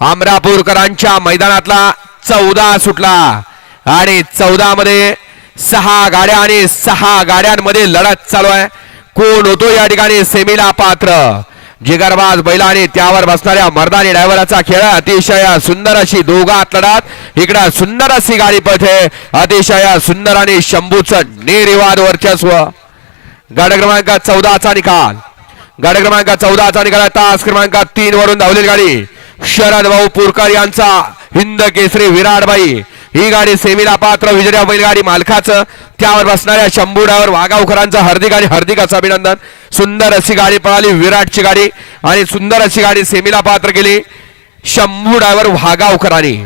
अमरापूरकरांच्या मैदानातला चौदा सुटला. आणि चौदा मध्ये सहा गाड्या आणि सहा गाड्यांमध्ये लढत चालू आहे. कोण होतो या ठिकाणी सेमीला पात्र? जिगरबाज बैला आणि त्यावर बसणाऱ्या मर्दानी ड्रायव्हरचा खेळ अतिशय सुंदर अशी दोघात लढत. इकडं सुंदर अशी गाडी पळते. अतिशय सुंदर आणि शंभूचं निरिवाद वर्चस्व. गाड क्रमांक चौदाचा निकाल. गाडी क्रमांक चौदाचा निकाल. तास क्रमांक तीन वरून धावलेली गाडी. शरद भाऊ पुरकर यांचा. हिंद केसरी विराटबाई ही गाडी सेमीला पात्र विजया बैलगाडी मालकाचं. त्यावर बसणाऱ्या शंभुडावर वागावकरांचं हार्दिक आणि हार्दिकाचं अभिनंदन. सुंदर अशी गाडी पळाली विराटची गाडी. आणि सुंदर अशी गाडी सेमीला पात्र केली. शंभू ड्रायव्हर वाघावकरांनी